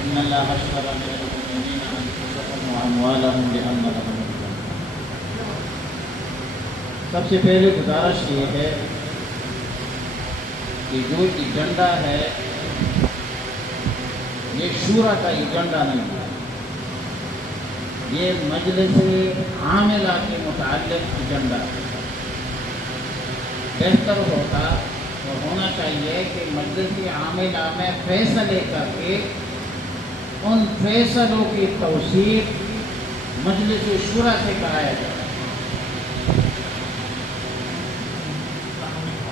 إن الله اشترى من المؤمنين أنفسهم وأموالهم بأن لهم الجنة۔ سب سے پہلے گزارش یہ ہے کہ جو ایجنڈا ہے یہ شورا کا ایجنڈا نہیں ہے، یہ مجلس عاملہ کے متعلق ایجنڈا ہے۔ بہتر ہوتا اور ہونا چاہیے کہ مجلس عاملہ میں فیصلے کر کے ان فیصلوں کی توثیق مجلس شورا سے کرایا جائے،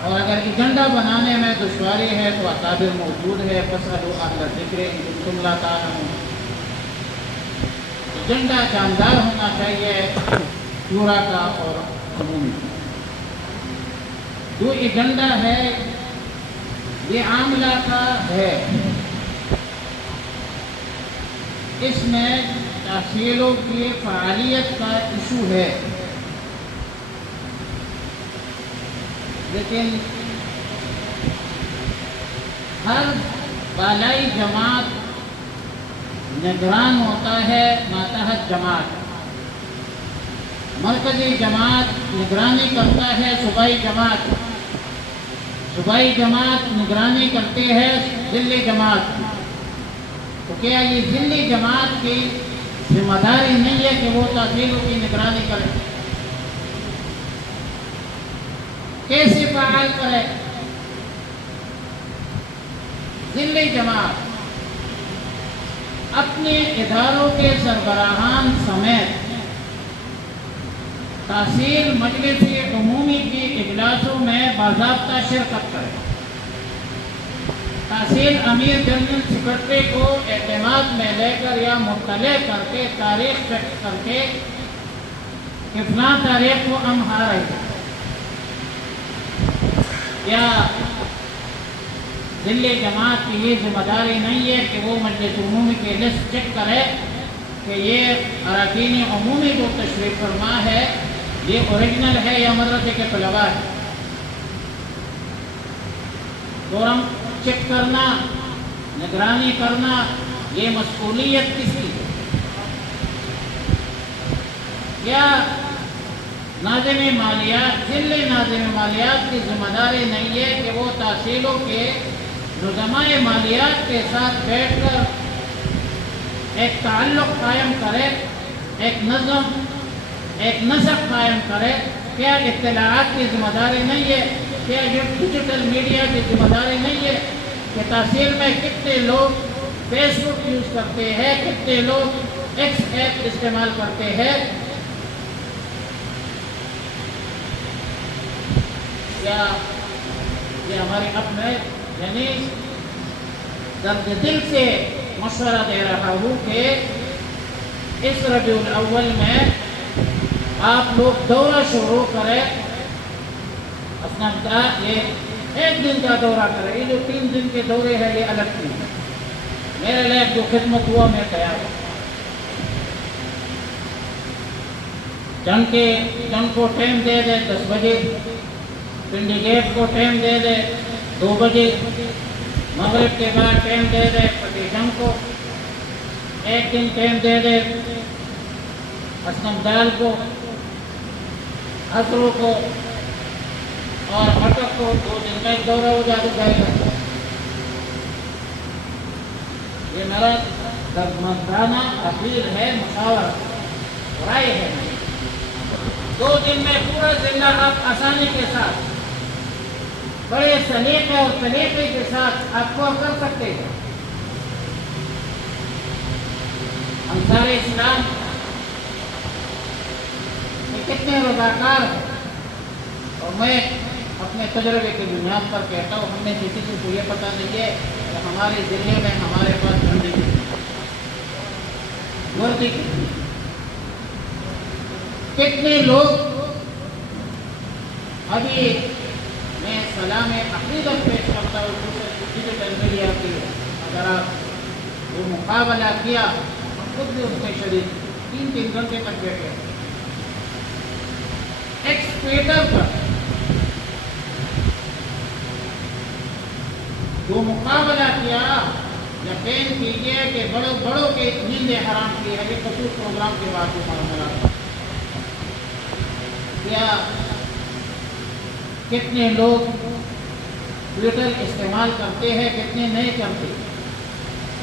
اور اگر ایجنڈا بنانے میں دشواری ہے تو اکابر موجود ہے، فاسألوا اہل الذکر ان کنتم لا تعلمون۔ ایجنڈا جاندار ہونا چاہیے شورا کا اور عمومی کا۔ جو ایجنڈا ہے یہ عاملہ کا ہے، اس میں تحصیلوں کی فعالیت کا ایشو ہے، لیکن ہر بالائی جماعت نگران ہوتا ہے ماتحت جماعت، مرکزی جماعت نگرانی کرتا ہے صوبائی جماعت، صوبائی جماعت نگرانی کرتے ہیں ضلعی جماعت۔ تو کیا یہ ضلعی جماعت کی ذمہ داری نہیں ہے کہ وہ تحصیلوں کی نگرانی کرے؟ کیسے فعال کرے؟ ضلعی جماعت اپنے اداروں کے سربراہان سمیت تحصیل مجلس عمومی کی اجلاسوں میں باضابطہ شرکت کرے، تحصیل امیر جنرل سیکرٹری کو اعتماد میں لے کر یا مطلع کر کے تاریخ فکس کر کے کہ فلاں تاریخ کو ہم آ رہے ہیں، یا ضلعی جماعت کی یہ ذمہ داری نہیں ہے کہ وہ مجلس عمومی کی لسٹ چیک کرے کہ یہ اراکین عمومی جو تشریف فرما ہے یہ اوریجنل ہے یا مدرسے کے طلباء ہے؟ فورم چیک کرنا، نگرانی کرنا، یہ مسئولیت کس کی ہے؟ کیا ناظم مالیات، ضلعی ناظم مالیات کی ذمہ داری نہیں ہے کہ وہ تحصیلوں کے نظمائے مالیات کے ساتھ بیٹھ کر ایک تعلق قائم کرے، ایک نظم، ایک نسق قائم کرے؟ کیا اطلاعات کی ذمہ داری نہیں ہے؟ کیا یہ ڈیجیٹل میڈیا کی ذمہ داری نہیں ہے کہ تحصیل میں کتنے لوگ فیس بک یوز کرتے ہیں، کتنے لوگ ایکس ایپ استعمال کرتے ہیں؟ کیا یہ ہمارے اپنے یعنی درد دل سے مشورہ دے رہا ہوں کہ اس ربیع الاول میں آپ لوگ دورہ شروع کریں، اپنا یہ ایک دن کا دورہ کریں، یہ جو 3 دن کے دورے ہیں یہ الگ چیز ہے، میرے لیے جو خدمت ہوا میں تیار ہوں۔ جن کو ٹائم دے دے 10 بجے، پنڈی گیٹ کو ٹائم دے دے 2 بجے، مغرب کے بعد ٹائم دے دے پٹی جنگ کو، ایک دن ٹائم دے دے اسلم دال کو، حضروں کو اور اٹک کو، 2 دن کا ایک دورہ ہو جائے گا۔ یہ میرا درمندانہ اپیل ہے، مشاورہ رائے ہے۔ 2 دن میں پورا ضلع آپ آسانی کے ساتھ بڑے سلیقے اور طریقے کے ساتھ آپ کو کر سکتے ہیں۔ انصار اسلام میں کتنے رضاکار ہیں، اور میں اپنے تجربے کی بنیاد پر کہتا ہوں، ہم نے کسی کو یہ پتہ نہیں ہے کہ ہمارے ضلع میں ہمارے پاس جھنڈی کی وردی کی کتنے لوگ ابھی میں سلام عقیدت پیش کرتا ہوں ڈیجیٹل میڈیا کی، اگر آپ وہ مقابلہ کیا ہم خود بھی اس میں شریک 3 گھنٹے تک بیٹھے ایکس ٹویٹر پر جو مقابلہ کیا یقین کیجیے کہ بڑوں کی نیندیں حرام کی ہے. یہ خصوص پروگرام کے بعد جو معاملات کیا کتنے لوگ ٹویٹر استعمال کرتے ہیں, کتنے نہیں کرتے.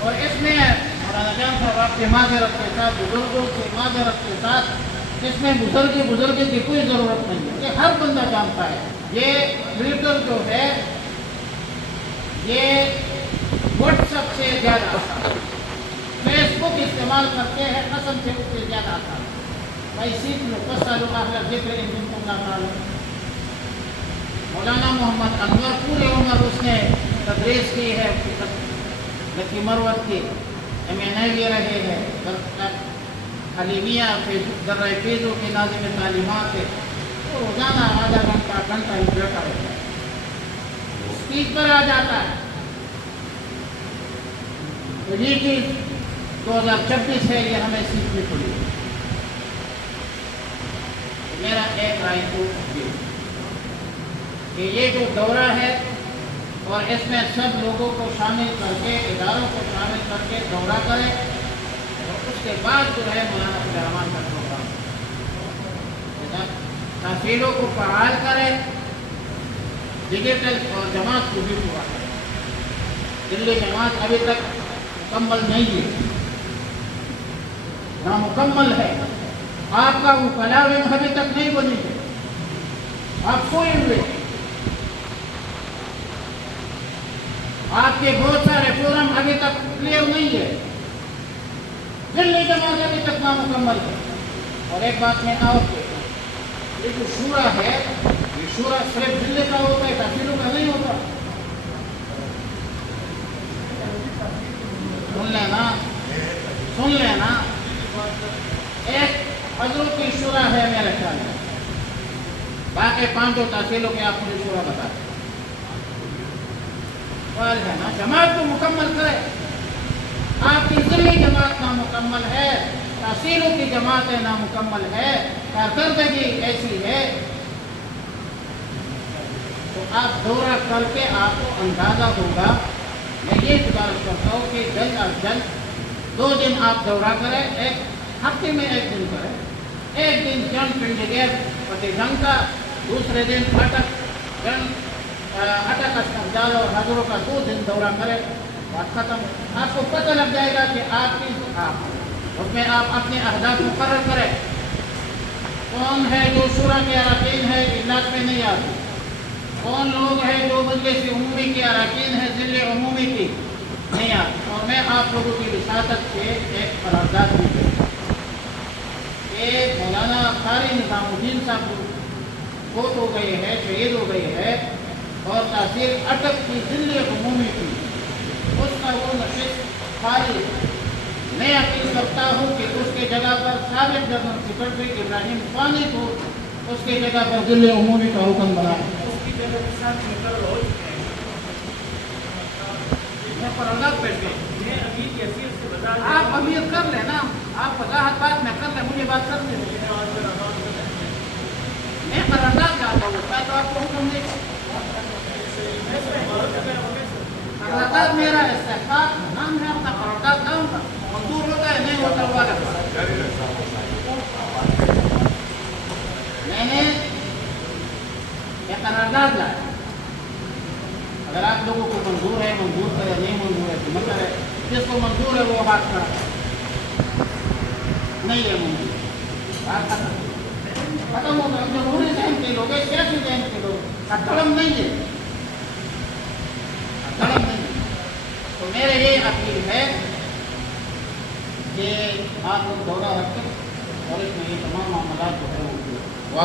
اور اس میں مولانا جان صاحب آپ کے معذرت کے ساتھ, بزرگوں کے معذرت کے ساتھ, اس میں بزرگ کی کوئی ضرورت نہیں ہے. یہ ہر بندہ جانتا ہے. یہ ٹویٹر جو ہے یہ واٹس ایپ سے زیادہ آتا ہے. فیس بک استعمال کرتے ہیں, قسم سے اس سے زیادہ آتا ہے. بھائی سیکھ لو, فاسألوا اہل الذکر ان کنتم لا تعلمون. مولانا محمد انور پورے عمر اس نے تدریس کی ہے, لکی مروت کی MNA بھی رہے ہیں, حلیمیہ درہ فیضوں کے ناظم تعلیمات ہے. روزانہ آدھا گھنٹہ ہی بیٹھا رہتا ہے, اسپیچ پر آ جاتا ہے. تو یہ چیز 2026 ہے, یہ ہمیں سیکھنی پڑی. میرا ایک رائے تو کہ یہ جو دورہ ہے اور اس میں سب لوگوں کو شامل کر کے, اداروں کو شامل کر کے دورہ کرے, اور اس کے بعد جو ہے مولانا عبدالرحمان کا پروگرام تحصیلوں کو فعال کرے, ڈیجیٹل اور جماعت کو بھی پورا کرے. دلی جماعت ابھی تک مکمل نہیں ہے, نامکمل ہے. آپ کا وہ کلاویم ابھی تک نہیں بنی ہے, آپ سوئے ہوئے. آپ کے بہت سارے فورم ابھی تک کلیئر نہیں ہے. دلی جماعت ابھی تک نامکمل ہے. اور ایک بات میں اور کہتا ہوں, یہ جو شورا ہے, یہ شورا صرف دلی کا ہوتا ہے, تحصیلوں کا نہیں ہوتا. سن لینا ایک حضرت کی شورا ہے میرے خیال میں, باقی 5 تحصیلوں کے آپ مجھے شورا بتا دیں. ہے نا, جماعت کو مکمل کرے. آپ کی ضلعی جماعت نامکمل ہے, تحصیلوں کی جماعتیں نامکمل ہے, کارکردگی ایسی ہے. تو آپ دورہ کر کے آپ کو اندازہ ہوگا. میں یہ گزارش کرتا ہوں کہ جلد از جلد 2 دن آپ دورہ کریں, ایک ہفتے میں 1 دن کریں. ایک دن جنگ پنڈگیر فتح جنگ کا, دوسرے دن اٹک اسپتال اور حضروں کا 2 دن دورہ کریں, بات ختم. آپ کو پتہ لگ جائے گا کہ اس میں آپ اپنے اہداف مقرر کریں. کون ہے جو شورا کے اراکین ہے, اجلاس میں نہیں آتے. کون لوگ ہیں جو مجلس عمومی کے اراکین ہیں, ضلع عمومی کی نہیں آتے. اور میں آپ لوگوں کی وساطت سے ایک قرارداد بھی کرتا ہوں کہ مولانا قاری نظام الدین صاحب فوت ہو گئے ہیں, شہید ہو گئے ہیں, اور تحصیل اٹک کی ضلع عمومی کی اس کا وہ نشست خالی. میں اپیل کرتا ہوں کہ اس کے جگہ پر سابق جنرل سیکرٹری ابراہیم فانی کو اس کی جگہ پر ضلع عمومی کا حکم بنائے. اس کی جگہ کے ساتھ میں قرارداد پیش کروں. آپ امیر کر لیں نا, آپ وضاحت بات میں کر لیں, مجھے بات کر لیں. میں قرارداد چاہتا ہوں, تو آپ کو حکم دے گا. قرارداد میرا استحقاق نام ہے, اپنا قرارداد لاؤں گا. منظور ہوتا ہے نہیں ہوتا ہوا لگتا. میں نے یہ قرارداد لایا. اگر آپ لوگوں کو منظور ہے, منظور کرے, نہیں منظور ہے تو مت کرے. جس کو منظور ہے وہ بات کرا, نہیں ہے منظور, بات ختم ہوگا. جمہوری ذہن کے لوگ, سیاسی ذہن کے لوگ, اٹھڑم نہیں ہے, اٹھڑم نہیں ہے. تو میرے یہ اپیل ہے کہ آپ لوگ دورہ رکھیں اور اس میں یہ تمام معاملات جو ہے وہ